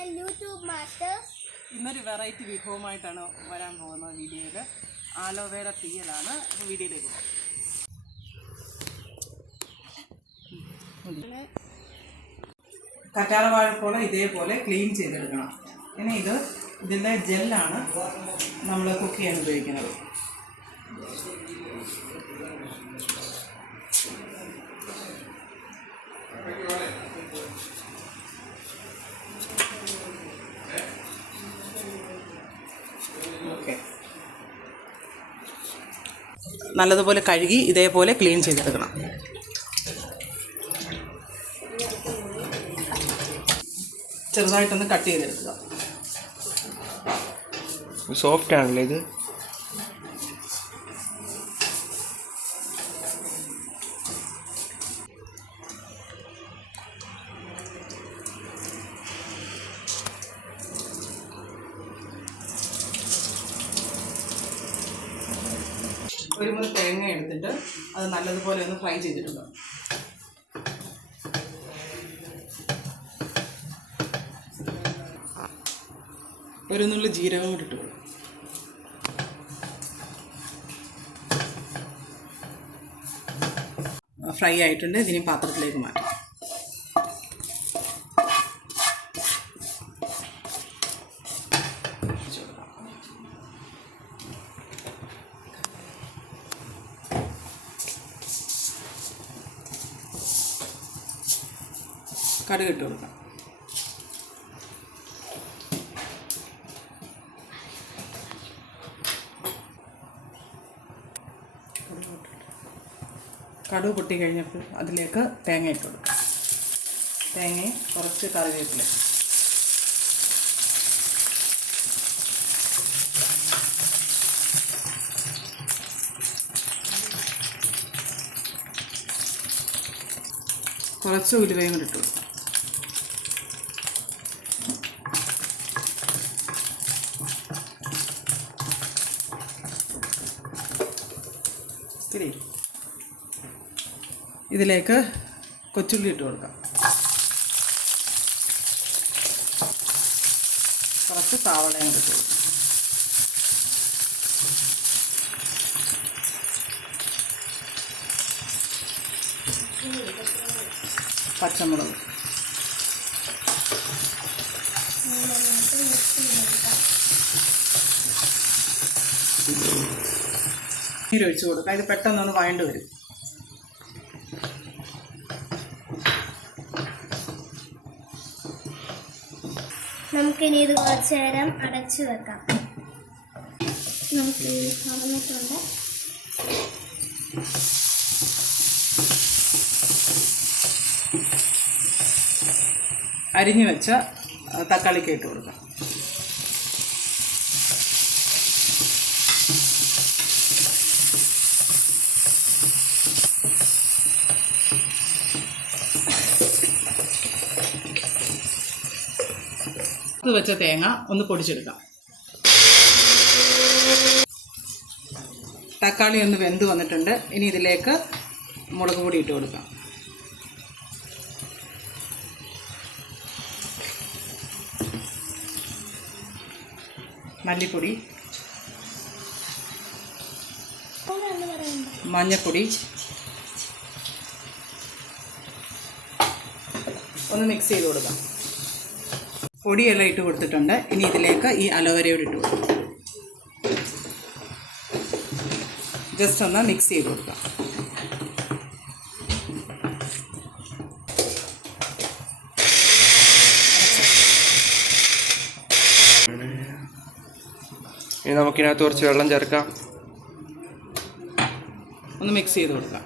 Channel YouTube masters ഇന്നൊരു variety വിഭവമായിട്ടാണ് വരാൻ പോകുന്നത് വീഡിയോയിൽ ആലോവേര തീയലാണ്. വീഡിയോയിലേക്ക് പോകാം. കറ്റാറ വാഴപ്പോള ഇതേപോലെ ക്ലീൻ ചെയ്തെടുക്കണം. ഇനി ഇത് ഇതിന്റെ ജെല്ലാണ് നമ്മൾ കുക്ക് ചെയ്യാൻ ഉപയോഗിക്കുന്നത്. നല്ലതുപോലെ കഴുകി ഇതേപോലെ ക്ലീൻ ചെയ്തെടുക്കണം. ചെറുതായിട്ടൊന്ന് കട്ട് ചെയ്തെടുക്കുക. സോഫ്റ്റ് ആണല്ലേ ഇത്? ഒരു മുറി തേങ്ങ എടുത്തിട്ട് അത് നല്ലതുപോലെ ഒന്ന് ഫ്രൈ ചെയ്തിട്ടുണ്ട്. ഒരു നുള്ളി ജീരകം കൂടി ഇട്ടു. ഫ്രൈ ആയിട്ടുണ്ട്. ഇതിനെ പാത്രത്തിലേക്ക് മാറ്റാം. കടുക് ഇട്ട് കൊടുക്കാം. കടുക് പൊട്ടി കഴിഞ്ഞപ്പോൾ അതിലേക്ക് തേങ്ങ ഇട്ട് കൊടുക്കാം. തേങ്ങയും കുറച്ച് കറിവേപ്പില. കുറച്ച് ഉലുവയും കൂടി ഇട്ട് ഇതിലേക്ക് കൊച്ചുള്ളി ഇട്ട് കൊടുക്കാം. കുറച്ച് സാവളയും ഇട്ട് കൊടുക്കാം. പച്ചമുളക്. നീര് ഒഴിച്ച് കൊടുക്കാം. ഇത് പെട്ടെന്നൊന്ന് വഴണ്ട് വരും. നമുക്കിനി ഇത് കുറച്ച് നേരം അടച്ച് വെക്കാം. നമുക്ക് തുറന്നിട്ടുണ്ട് അരിഞ്ഞു വെച്ച തക്കാളിക്ക് ഇട്ട് കൊടുക്കാം. വെച്ച തേങ്ങ ഒന്ന് പൊടിച്ചെടുക്കാം. തക്കാളി ഒന്ന് വെന്ത് വന്നിട്ടുണ്ട്. ഇനി ഇതിലേക്ക് മുളക് പൊടി ഇട്ട് കൊടുക്കാം. മല്ലിപ്പൊടി. മഞ്ഞൾപ്പൊടി ഒന്ന് മിക്സ് ചെയ്ത് കൊടുക്കാം. പൊടിയെല്ലാം ഇട്ട് കൊടുത്തിട്ടുണ്ട്. ഇനി ഇതിലേക്ക് ഈ അലോവരയോട് ഇട്ട് കൊടുക്കാം. ജസ്റ്റ് ഒന്ന് മിക്സ് ചെയ്ത് കൊടുക്കാം. ഇനി നമുക്കിനകത്ത് കുറച്ച് വെള്ളം ചേർക്കാം. ഒന്ന് മിക്സ് ചെയ്ത് കൊടുക്കാം.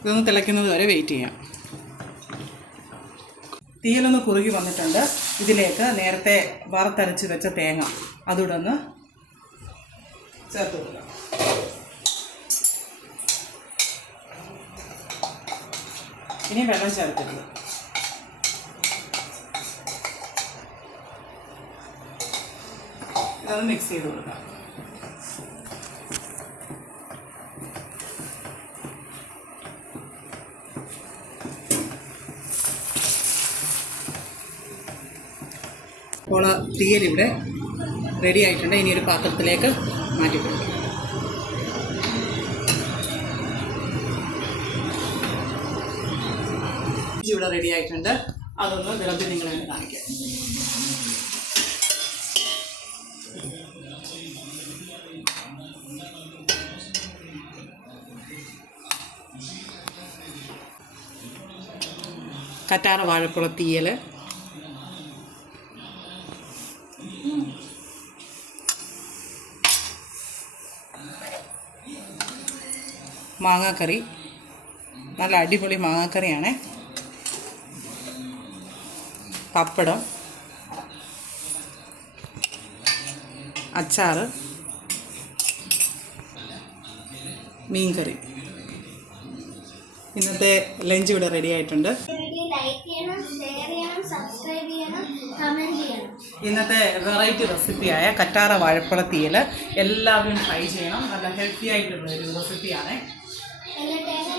ഇതൊന്ന് തിളയ്ക്കുന്നത് വരെ വെയിറ്റ് ചെയ്യാം. തീയിലൊന്ന് കുറുകി വന്നിട്ടുണ്ട്. ഇതിലേക്ക് നേരത്തെ വറുത്തരച്ച് വെച്ച തേങ്ങ. അതുടന്ന് ചേർത്ത് കൊടുക്കാം. ഇനി വെള്ളം ചേർക്കരുത്. ഇതൊന്ന് മിക്സ് ചെയ്ത് കൊടുക്കാം. അപ്പോൾ തീയൽ ഇവിടെ റെഡി ആയിട്ടുണ്ട്. ഇനി ഒരു പാത്രത്തിലേക്ക് മാറ്റി കൊടുക്കും ഇവിടെ റെഡി ആയിട്ടുണ്ട്. അതൊന്ന് വിളമ്പി നിങ്ങളെ കാണിക്കാം. കറ്റാറ വാഴപ്പുള തീയൽ മാങ്ങാക്കറി. നല്ല അടിപൊളി മാങ്ങാക്കറിയാണേ. പപ്പടം. അച്ചാറ്. മീൻകറി. ഇന്നത്തെ ലഞ്ച് ഇവിടെ റെഡി ആയിട്ടുണ്ട്. ഇന്നത്തെ വെറൈറ്റി റെസിപ്പിയായ കറ്റാറ വാഴപ്പഴ തീയൽ എല്ലാവരും ട്രൈ ചെയ്യണം. നല്ല ഹെൽത്തി ആയിട്ടുള്ള ഒരു റെസിപ്പിയാണ് എന്നിട്ട്